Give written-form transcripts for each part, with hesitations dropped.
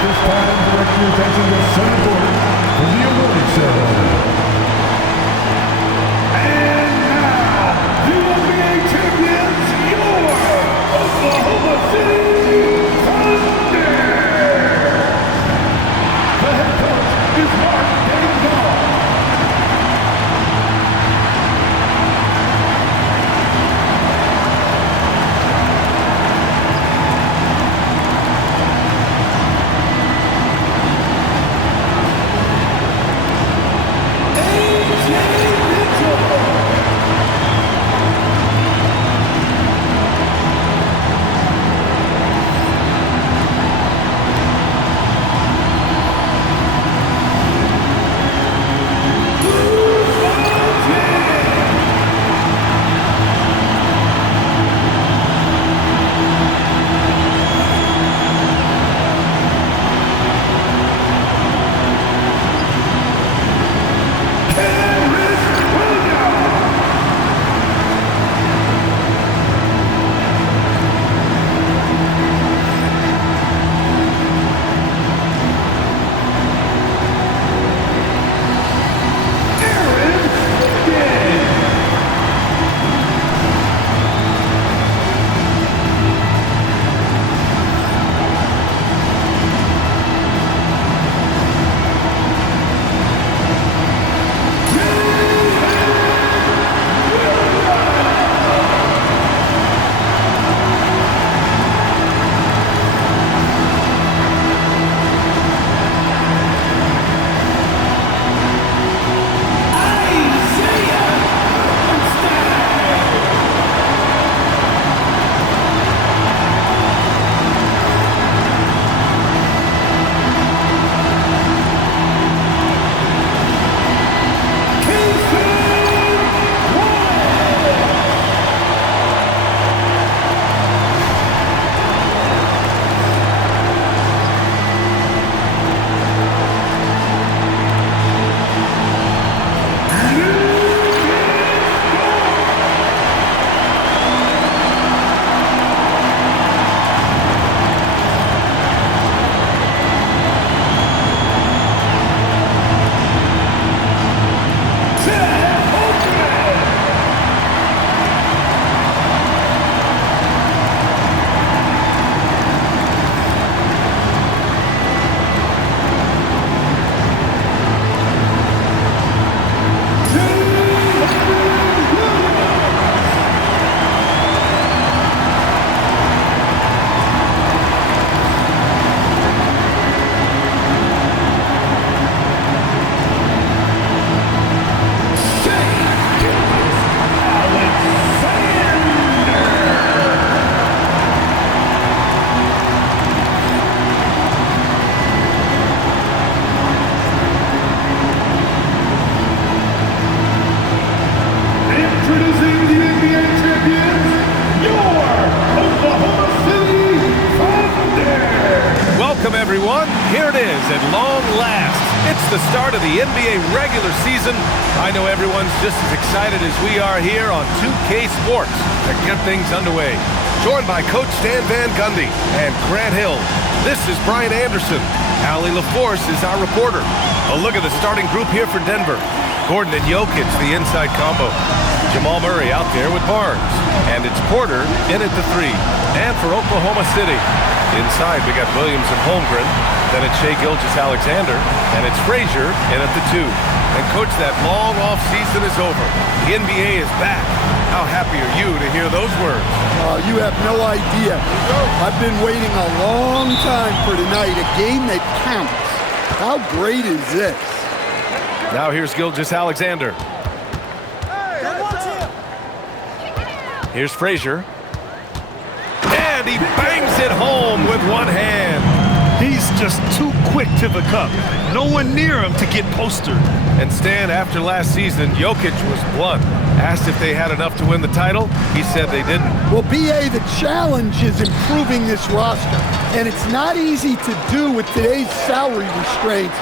this time, direct your attention to center court for the awarding ceremony. And now, the NBA champions, your Oklahoma City Thunder! The head coach is Mark Daigneault. Everyone, here it is at long last. It's the start of the NBA regular season. I know everyone's just as excited as we are here on 2K Sports to get things underway. Joined by Coach Stan Van Gundy and Grant Hill. This is Brian Anderson. Allie LaForce is our reporter. A look at the starting group here for Denver. Gordon and Jokic, the inside combo. Jamal Murray out there with Barnes. And it's Porter in at the 3. And for Oklahoma City, inside we got Williams and Holmgren. Then it's Shai Gilgeous-Alexander. And it's Frazier in at the 2. And coach, that long off season is over. The NBA is back. How happy are you to hear those words? You have no idea. I've been waiting a long time for tonight, a game that counts. How great is this? Now here's Gilgeous-Alexander. Here's Frazier. And he bangs it home with one hand. He's just too quick to the cup. No one near him to get postered. And Stan, after last season, Jokic was blunt. Asked if they had enough to win the title, he said they didn't. Well, B.A., the challenge is improving this roster. And it's not easy to do with today's salary restraints,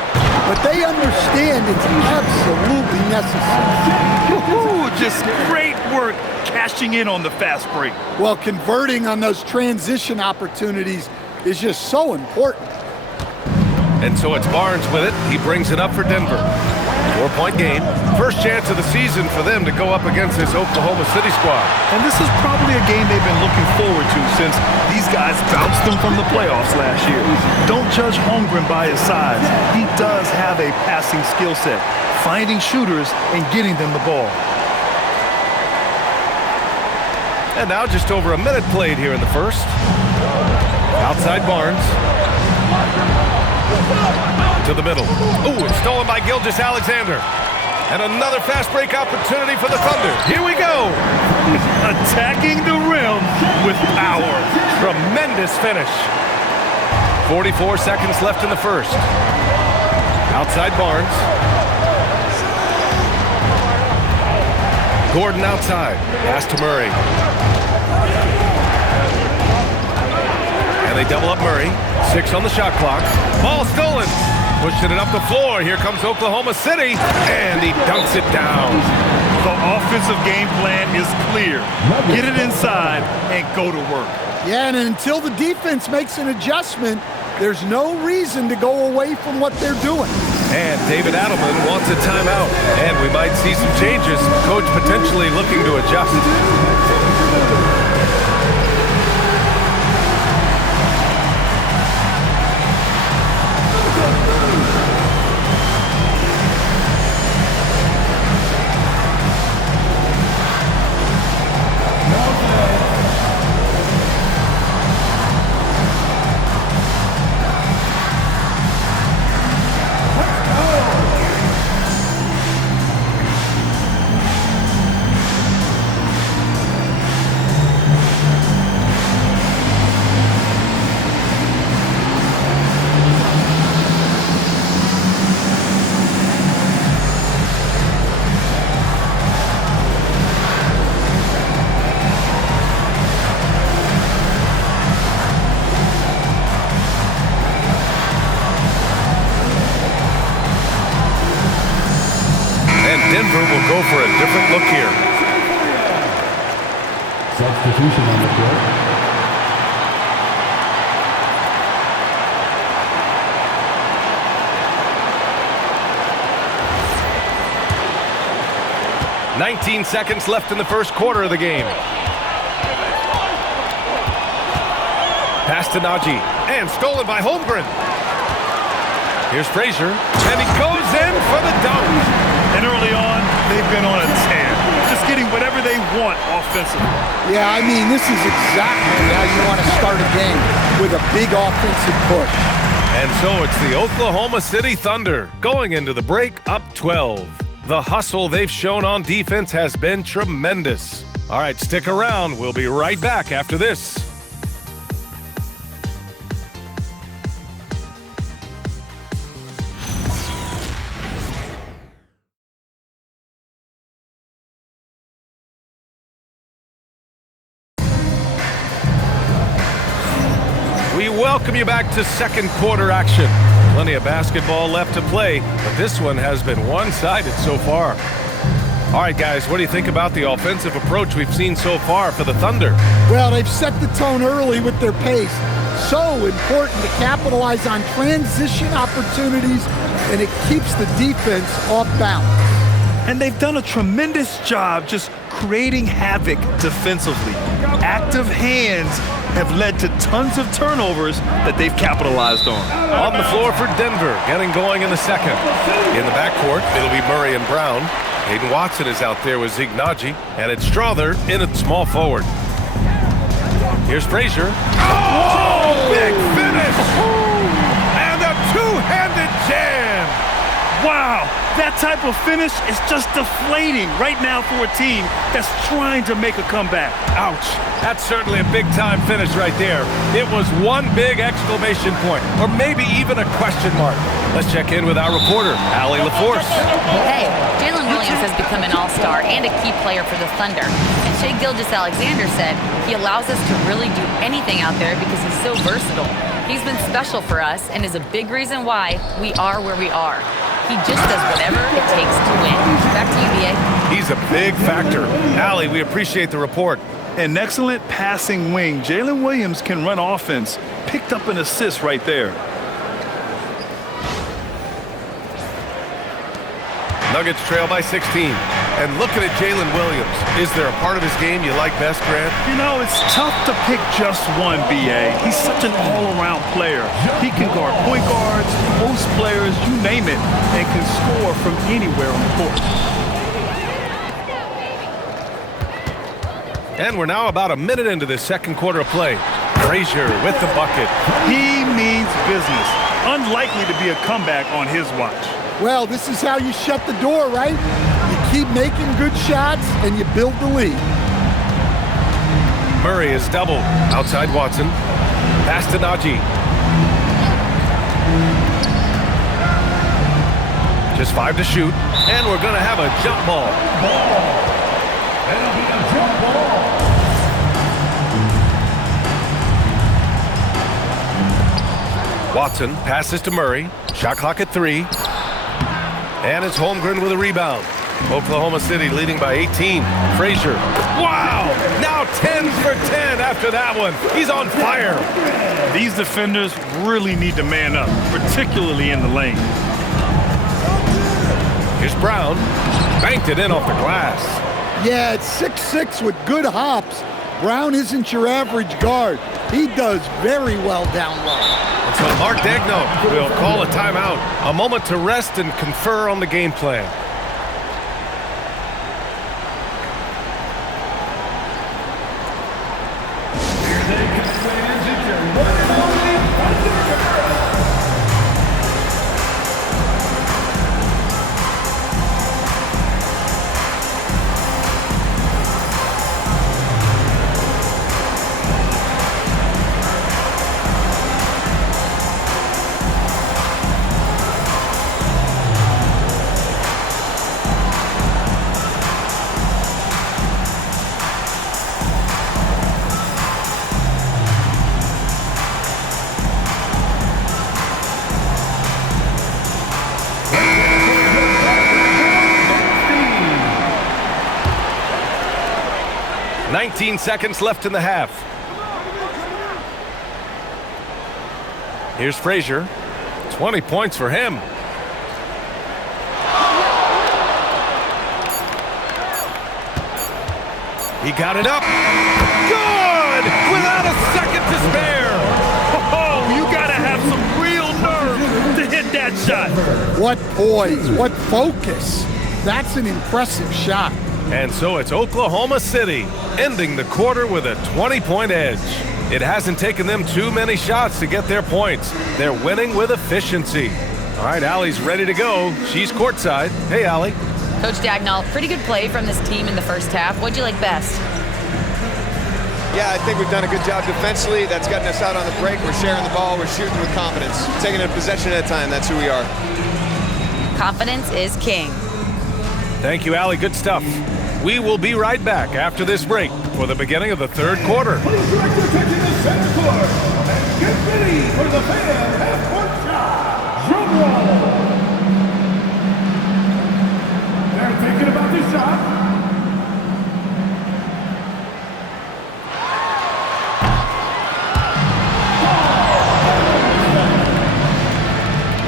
but they understand it's absolutely necessary. Ooh, just great work cashing in on the fast break. Well, converting on those transition opportunities is just so important. And so it's Barnes with it. He brings it up for Denver. 4-point game. First chance of the season for them to go up against this Oklahoma City squad. And this is probably a game they've been looking forward to since these guys bounced them from the playoffs last year. Don't judge Holmgren by his size. He does have a passing skill set, finding shooters and getting them the ball. And now just over a minute played here in the first. Outside Barnes. To the middle. Ooh, it's stolen by Gilgeous-Alexander. And another fast break opportunity for the Thunder. Here we go. Attacking the rim with power. Tremendous finish. 44 seconds left in the first. Outside Barnes. Gordon outside. Pass to Murray. And they double up Murray. 6 on the shot clock. Ball stolen. Pushing it up the floor. Here comes Oklahoma City. And he dunks it down. The offensive game plan is clear. Get it inside and go to work. Yeah, and until the defense makes an adjustment, there's no reason to go away from what they're doing. And David Adelman wants a timeout. And we might see some changes. Coach potentially looking to adjust. Denver will go for a different look here. Substitution on the court. "19 seconds left in the first quarter of the game. Pass to Najee. And stolen by Holmgren. Here's Frazier. And he goes in for the dunk. And early on, they've been on a tear. Just getting whatever they want offensively. Yeah, I mean, this is exactly how you want to start a game, with a big offensive push. And so it's the Oklahoma City Thunder going into the break up 12. The hustle they've shown on defense has been tremendous. All right, stick around. We'll be right back after this. We welcome you back to second quarter action. Plenty of basketball left to play, but this one has been one-sided so far. All right, guys, what do you think about the offensive approach we've seen so far for the Thunder? Well, they've set the tone early with their pace. So important to capitalize on transition opportunities, and it keeps the defense off balance. And they've done a tremendous job just creating havoc defensively. Active hands have led to tons of turnovers that they've capitalized on. On the floor for Denver, getting going in the second. In the backcourt, it'll be Murray and Brown. Hayden Watson is out there with Zeke Naji, and it's Strother in at small forward. Here's Frazier. Oh, big finish! And a two-handed jam! Wow, that type of finish is just deflating right now for a team that's trying to make a comeback. Ouch. That's certainly a big-time finish right there. It was one big exclamation point, or maybe even a question mark. Let's check in with our reporter, Allie LaForce. Hey, Jalen Williams has become an all-star and a key player for the Thunder. And Shai Gilgeous-Alexander said he allows us to really do anything out there because he's so versatile. He's been special for us and is a big reason why we are where we are. He just does whatever it takes to win. Back to you, B.A. He's a big factor. Allie, we appreciate the report. An excellent passing wing. Jalen Williams can run offense. Picked up an assist right there. Nuggets trail by 16. And looking at Jalen Williams, is there a part of his game you like best, Grant? You know, it's tough to pick just one, B.A. He's such an all-around player. He can guard point guards, post players, you name it, and can score from anywhere on the court. And we're now about a minute into this second quarter of play. Frazier with the bucket. He means business. Unlikely to be a comeback on his watch. Well, this is how you shut the door, right? You keep making good shots and you build the lead. Murray is doubled. Outside Watson. Pass to Najee. Just 5 to shoot. And we're going to have a jump ball. That'll be a jump ball. Watson passes to Murray. Shot clock at 3. And it's Holmgren with a rebound. Oklahoma City leading by 18. Frazier. Wow! Now 10 for 10 after that one. He's on fire. These defenders really need to man up, particularly in the lane. Here's Brown. Banked it in off the glass. Yeah, it's 6'6" with good hops. Brown isn't your average guard. He does very well down low. And so Mark Daigneault will call a timeout. A moment to rest and confer on the game plan. Here they come, fans. It's your one and only Thunder. 19 seconds left in the half. Here's Frazier. 20 points for him. He got it up. Good! Without a second to spare. Oh, you gotta have some real nerve to hit that shot. What poise, what focus. That's an impressive shot. And so it's Oklahoma City ending the quarter with a 20-point edge. It hasn't taken them too many shots to get their points. They're winning with efficiency. All right, Allie's ready to go. She's courtside. Hey, Allie. Coach Daigneault, pretty good play from this team in the first half. What'd you like best? Yeah, I think we've done a good job defensively. That's gotten us out on the break. We're sharing the ball. We're shooting with confidence. Taking a possession at a time. That's who we are. Confidence is king. Thank you, Allie. Good stuff. We will be right back after this break for the beginning of the third quarter. Please direct your attention to center court and get ready for the fan half-court shot. Drum roll. They're thinking about the shot.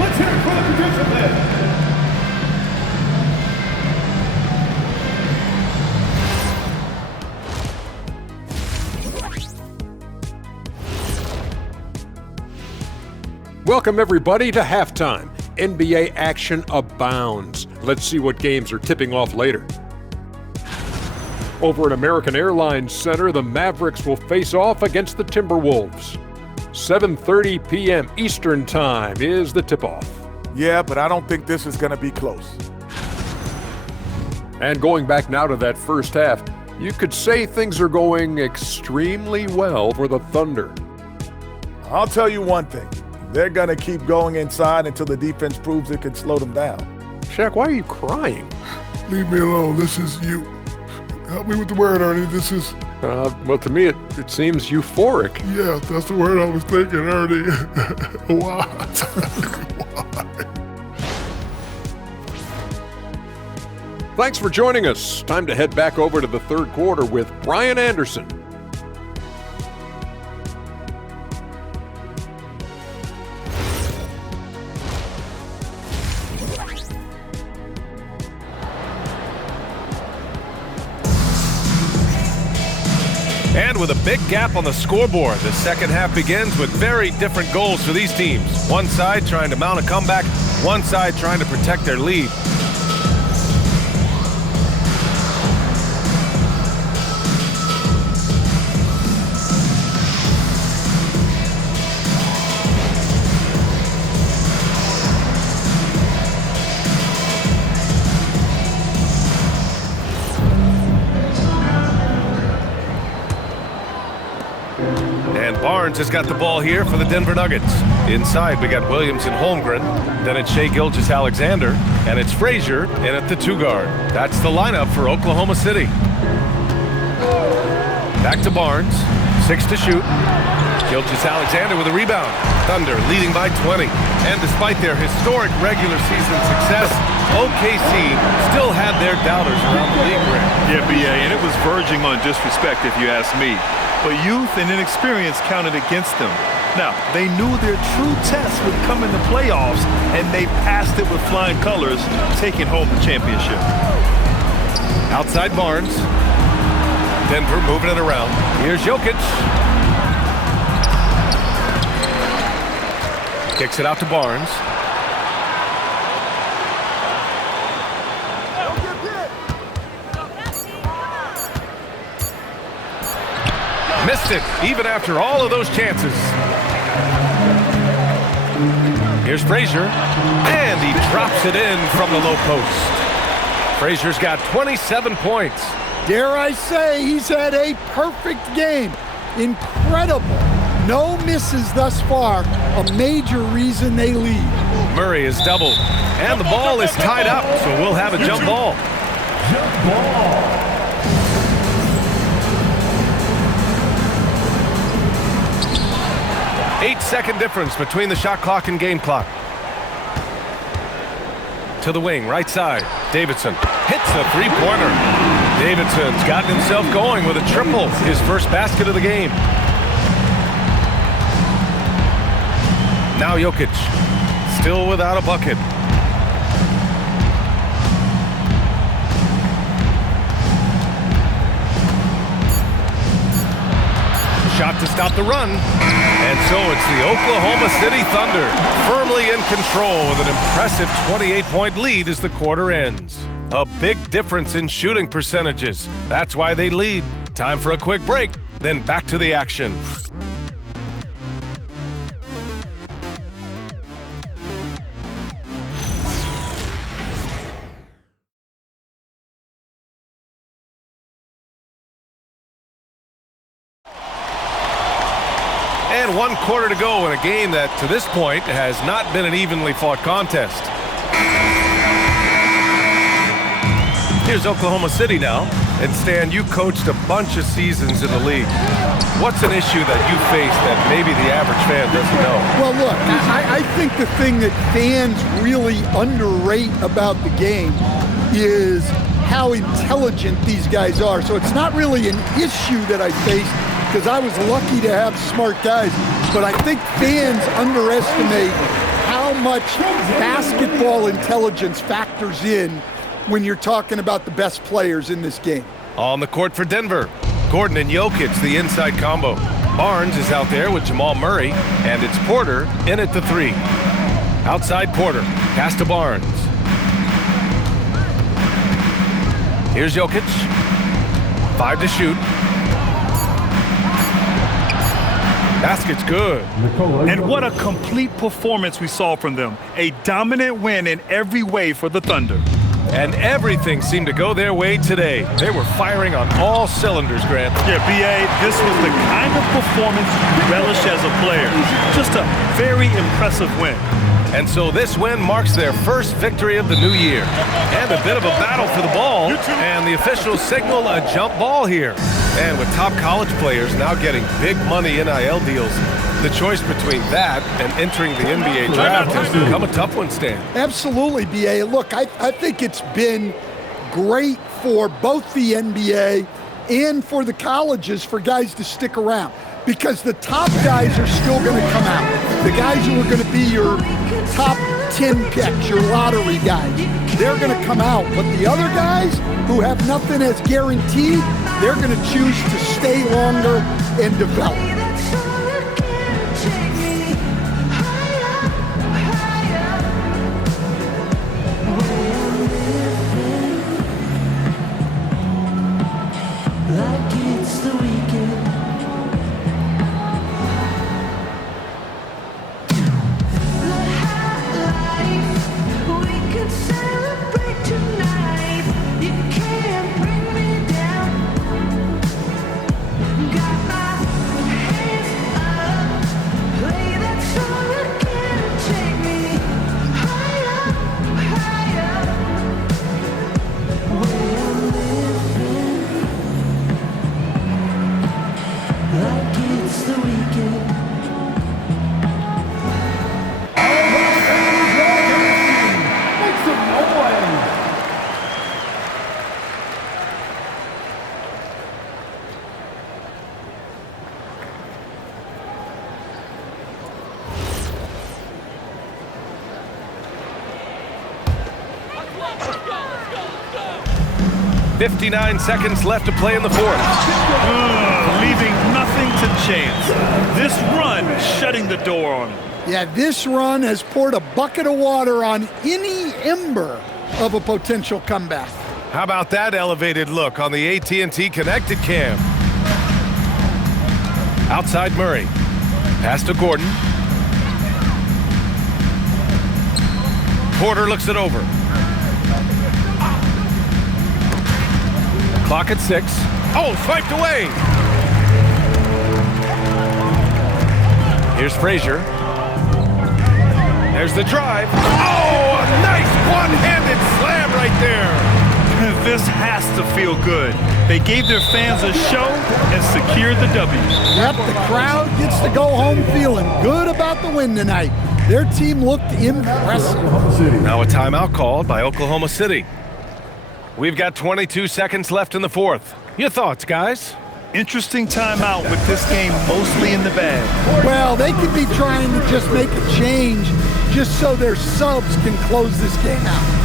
Let's hear it for the participant. Welcome, everybody, to halftime. NBA action abounds. Let's see what games are tipping off later. Over at American Airlines Center, the Mavericks will face off against the Timberwolves. 7:30 p.m. Eastern Time is the tip-off. Yeah, but I don't think this is going to be close. And going back now to that first half, you could say things are going extremely well for the Thunder. I'll tell you one thing. They're going to keep going inside until the defense proves it can slow them down. Shaq, why are you crying? Leave me alone. This is you. Help me with the word, Ernie. This is... Well, to me, it seems euphoric. Yeah, that's the word I was thinking, Ernie. Why? Why? Thanks for joining us. Time to head back over to the third quarter with Brian Anderson. with a big gap on the scoreboard. The second half begins with very different goals for these teams. One side trying to mount a comeback, one side trying to protect their lead. Barnes has got the ball here for the Denver Nuggets. Inside, we got Williams and Holmgren. Then it's Shai Gilgeous-Alexander, and it's Frazier in at the 2-guard. That's the lineup for Oklahoma City. Back to Barnes. 6 to shoot. Gilgeous-Alexander with a rebound. Thunder leading by 20. And despite their historic regular season success, OKC still had their doubters around the league. Yeah, BA, and it was verging on disrespect if you ask me. But youth and inexperience counted against them. Now, they knew their true test would come in the playoffs, and they passed it with flying colors, taking home the championship. Outside Barnes. Denver moving it around. Here's Jokic. Kicks it out to Barnes. Missed it, even after all of those chances. Here's Frazier, and he drops it in from the low post. Frazier's got 27 points. Dare I say, he's had a perfect game. Incredible. No misses thus far, a major reason they lead. Murray is doubled, and the ball is tied up, so we'll have a jump ball. Jump ball. 8-second difference between the shot clock and game clock. To the wing, right side. Davidson hits a three-pointer. Davidson's gotten himself going with a triple, his first basket of the game. Now Jokic, still without a bucket. Shot to stop the run. And so it's the Oklahoma City Thunder firmly in control with an impressive 28-point lead as the quarter ends. A big difference in shooting percentages. That's why they lead. Time for a quick break, then back to the action. And 1 quarter to go in a game that, to this point, has not been an evenly fought contest. Here's Oklahoma City now. And Stan, you coached a bunch of seasons in the league. What's an issue that you face that maybe the average fan doesn't know? Well, look, I think the thing that fans really underrate about the game is how intelligent these guys are. So it's not really an issue that I face, because I was lucky to have smart guys, but I think fans underestimate how much basketball intelligence factors in when you're talking about the best players in this game. On the court for Denver, Gordon and Jokic, the inside combo. Barnes is out there with Jamal Murray, and it's Porter in at the 3. Outside Porter, pass to Barnes. Here's Jokic, 5 to shoot. Basket's good. And what a complete performance we saw from them. A dominant win in every way for the Thunder. And everything seemed to go their way today. They were firing on all cylinders, Grant. Yeah, B.A., this was the kind of performance you relish as a player. Just a very impressive win. And so this win marks their first victory of the new year. And a bit of a battle for the ball. And the officials signal a jump ball here. And with top college players now getting big money NIL deals, the choice between that and entering the NBA draft has become a tough one, Stan. Absolutely, B.A. Look, I think it's been great for both the NBA and for the colleges for guys to stick around. because the top guys are still going to come out. The guys who are going to be your top 10 picks, your lottery guys, they're going to come out. But the other guys who have nothing as guaranteed, they're going to choose to stay longer and develop. Make some noise. 59 seconds left to play in the fourth. Leaving nothing to chance. This run shutting the door on him. Yeah, this run has poured a bucket of water on any ember of a potential comeback. How about that elevated look on the AT&T Connected Cam? Outside Murray. Pass to Gordon. Porter looks it over. Clock at 6. Oh, swiped away. Here's Frazier. There's the drive. Oh, a nice one-handed slam right there. This has to feel good. They gave their fans a show and secured the W. Yep, the crowd gets to go home feeling good about the win tonight. Their team looked impressive. Now a timeout called by Oklahoma City. We've got 22 seconds left in the fourth. Your thoughts, guys? Interesting timeout with this game mostly in the bag. Well, they could be trying to just make a change just so their subs can close this game out.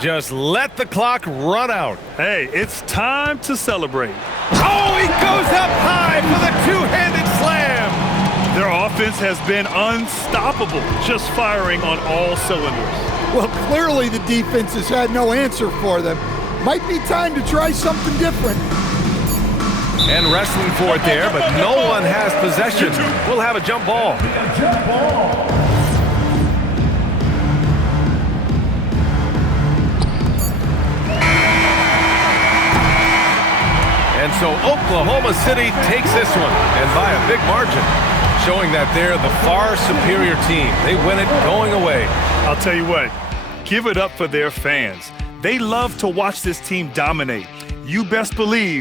Just let the clock run out. Hey, it's time to celebrate. Oh, he goes up high for the two-handed slam. Their offense has been unstoppable, just firing on all cylinders. Well, clearly the defense has had no answer for them. Might be time to try something different. And wrestling for it there, but no one has possession. We'll have a jump ball. Jump ball. And so Oklahoma City takes this one, and by a big margin, showing that they're the far superior team. They win it going away. I'll tell you what, give it up for their fans. They love to watch this team dominate. You best believe